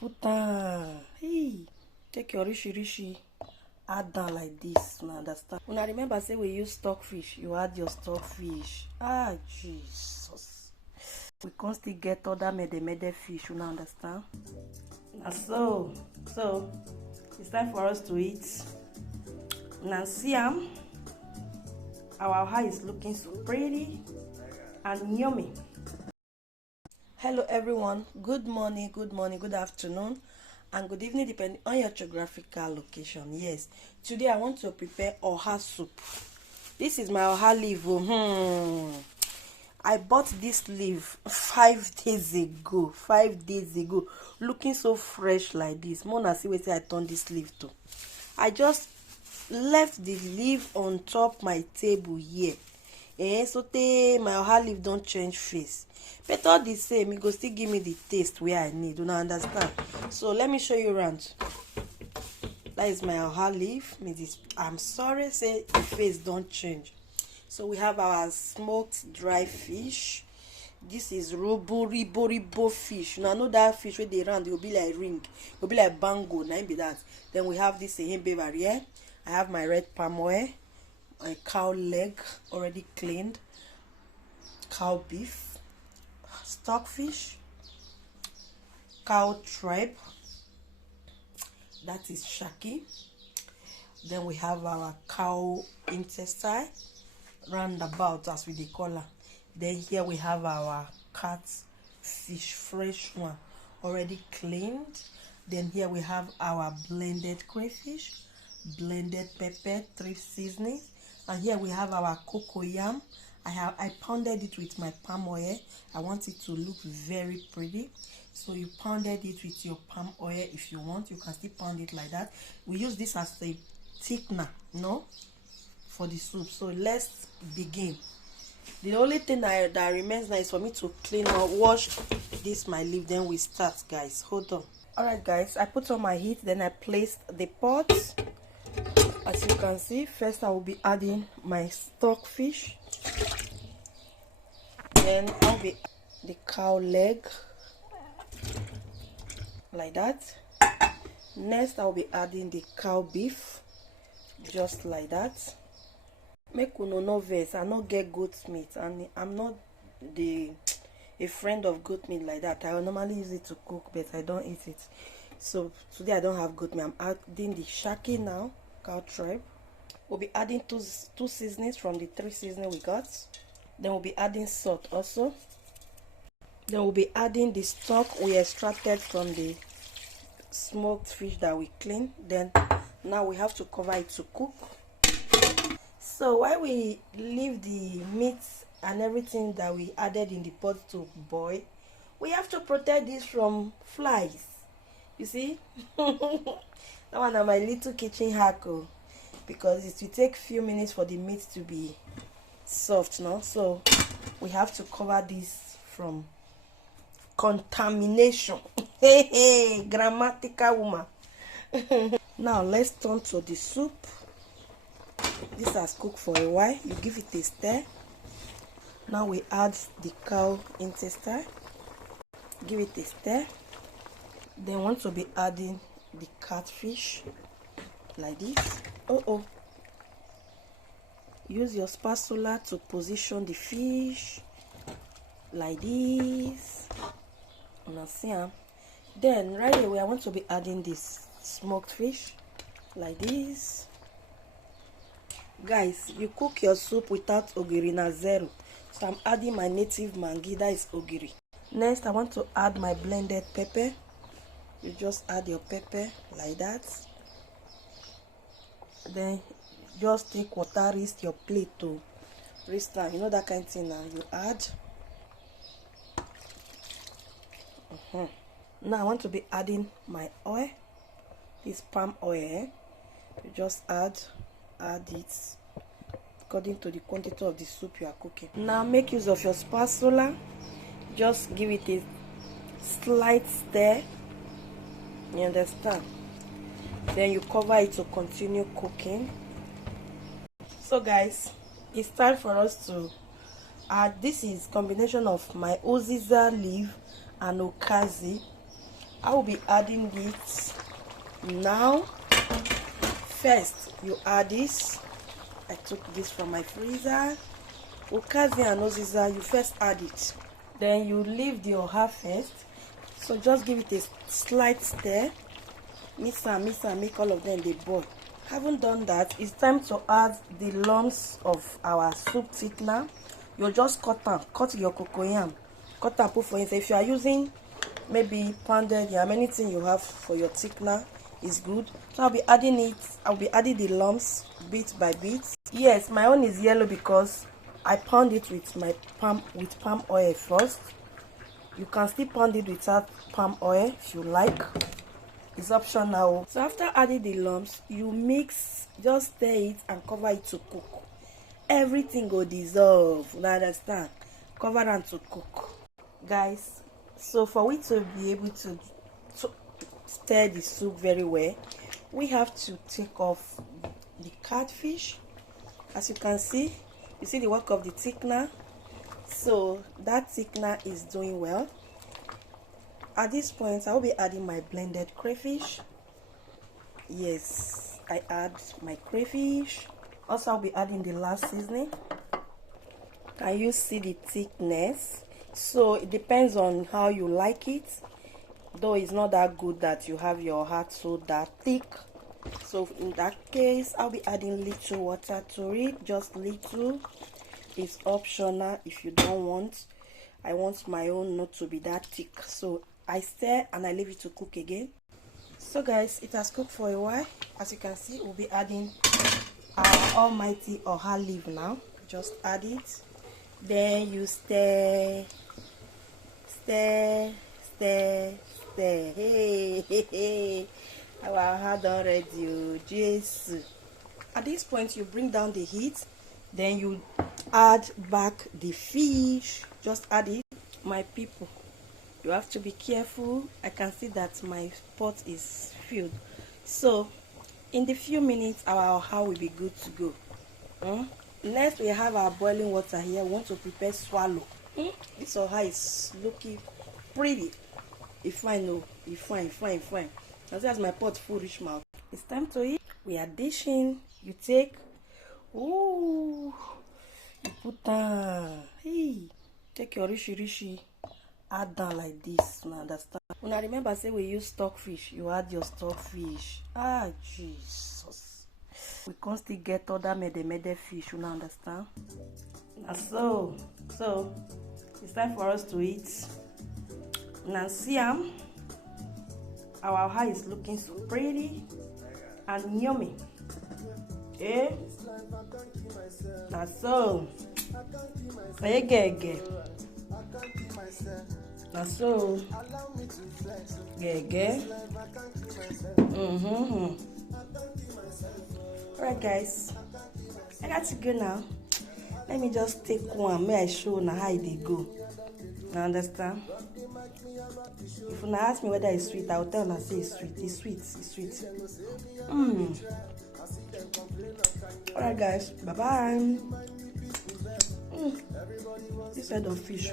put hey, take your rishi add down like this. Una understand? Una remember say we use stockfish, you add your stockfish. Jesus, we can't still get other mede fish. Una understand? So it's time for us to eat. Now see our hair is looking so pretty and yummy. Hello everyone, good morning, good afternoon and good evening depending on your geographical location. Yes, today I want to prepare oha soup. This is my oha leaf. I bought this leaf 5 days ago. 5 days ago, looking so fresh like this. Mona see where I turn this leaf to. I just left the leaf on top my table here. So my oha leaf don't change face. But all the same, it go still give me the taste where I need. Do not understand? So let me show you around. That is my oha leaf. I'm sorry, say the face don't change. So we have our smoked dry fish. This is ribo fish. Now I know that fish where they run, they will be like ring, it will be like bango. Now be that. Then we have this hembe barrier. I have my red palm oil, my cow leg already cleaned, cow beef, stockfish, cow tripe, that is shaki. Then we have our cow intestine, roundabout as we dey call her. Then here we have our cat fish, fresh one, already cleaned. Then here we have our blended crayfish, blended pepper, 3 seasonings. And here we have our cocoa yam. I pounded it with my palm oil. I want it to look very pretty, so you pounded it with your palm oil. If you want, you can still pound it like that. We use this as a thickener, for the soup. So let's begin. The only thing that remains now is for me to clean or wash this my leaf, then we start, guys. Hold on. All right, guys, I put on my heat, then I placed the pot. As you can see, first I will be adding my stockfish, then I'll be the cow leg like that. Next I'll be adding the cow beef just like that. Make uno no vex, I not get goat meat and I'm not a friend of goat meat like that. I will normally use it to cook, but I don't eat it. So today I don't have goat meat. I'm adding the shaki now, cow tribe. We'll be adding two seasonings from the 3 seasoning we got. Then we'll be adding salt also. Then we'll be adding the stock we extracted from the smoked fish that we cleaned. Then now we have to cover it to cook. So while we leave the meat and everything that we added in the pot to boil, we have to protect this from flies. You see? That one is my little kitchen hack, because it will take few minutes for the meat to be soft, so we have to cover this from contamination. Hey, grammatical woman. Now let's turn to the soup. This has cooked for a while. You give it a stir. Now we add the cow intestine, give it a stir. Then want to be adding the catfish like this. Use your spatula to position the fish like this. Then right away I want to be adding this smoked fish like this. Guys, you cook your soup without ogiri na zero, so I'm adding my native mangi, that is ogiri. Next I want to add my blended pepper. You just add your pepper like that. Then just take water, rest your plate to rest time. You know that kind of thing. Now you add. Now I want to be adding my oil. This palm oil. You just add it according to the quantity of the soup you are cooking. Now make use of your spatula. Just give it a slight stir. You understand? Then you cover it to continue cooking. So guys, it's time for us to add. This is combination of my uziza leaf and okazi. I will be adding it now. First, you add this. I took this from my freezer. Ukazi and oziza, you first add it. Then you leave the oha first. So just give it a slight stir. Mix and make all of them they boil. Haven't done that, it's time to add the lumps of our soup thickener. You just cut your cocoyam, cut and put for inside. If you are using maybe pounded yam, anything you have for your thickener is good. So I'll be adding the lumps bit by bit. Yes, my own is yellow because I pound it with my palm oil first. You can still pound it without palm oil if you like. It's optional. So after adding the lumps, you mix, just stir it and cover it to cook. Everything will dissolve. You understand? Cover and to cook, guys. So for we to be able to stir the soup very well, we have to take off the catfish. As you can see, you see the work of the thickener. So that thickener is doing well. At this point, I will be adding my blended crayfish. Yes, I add my crayfish. Also, I'll be adding the last seasoning. Can you see the thickness? So it depends on how you like it. Though it's not that good that you have your heart so that thick. So in that case, I'll be adding little water to it, just little. It's optional if you don't want. I want my own not to be that thick. So I stir and I leave it to cook again. So guys, it has cooked for a while. As you can see, we'll be adding our almighty oha leaf now. Just add it. Then you stir. Hey. Our oha done ready. Jesus. At this point, you bring down the heat. Then you add back the fish. Just add it. My people, you have to be careful. I can see that my pot is filled. So in the few minutes our oha will be good to go. Next, we have our boiling water here. We want to prepare swallow. This oha is looking pretty. It's fine. No, it's fine. As my pot full reach mouth, it's time to eat. We are dishing. You take, you put down. Hey, take your rishi, add down like this. Now understand? When I remember, say we use stockfish. You add your stockfish. Ah, Jesus. We can't still get other mede fish. You understand? And so it's time for us to eat. Now see, our oha is looking so pretty and yummy. Eh? That's so. Gege. That's so. Gege. Alright, guys. I got to go now. Let me just take one. May I show now how they go. You understand? If you ask me whether it's sweet, I will tell you say it's sweet. It's sweet. Alright guys, bye bye. This side of fish.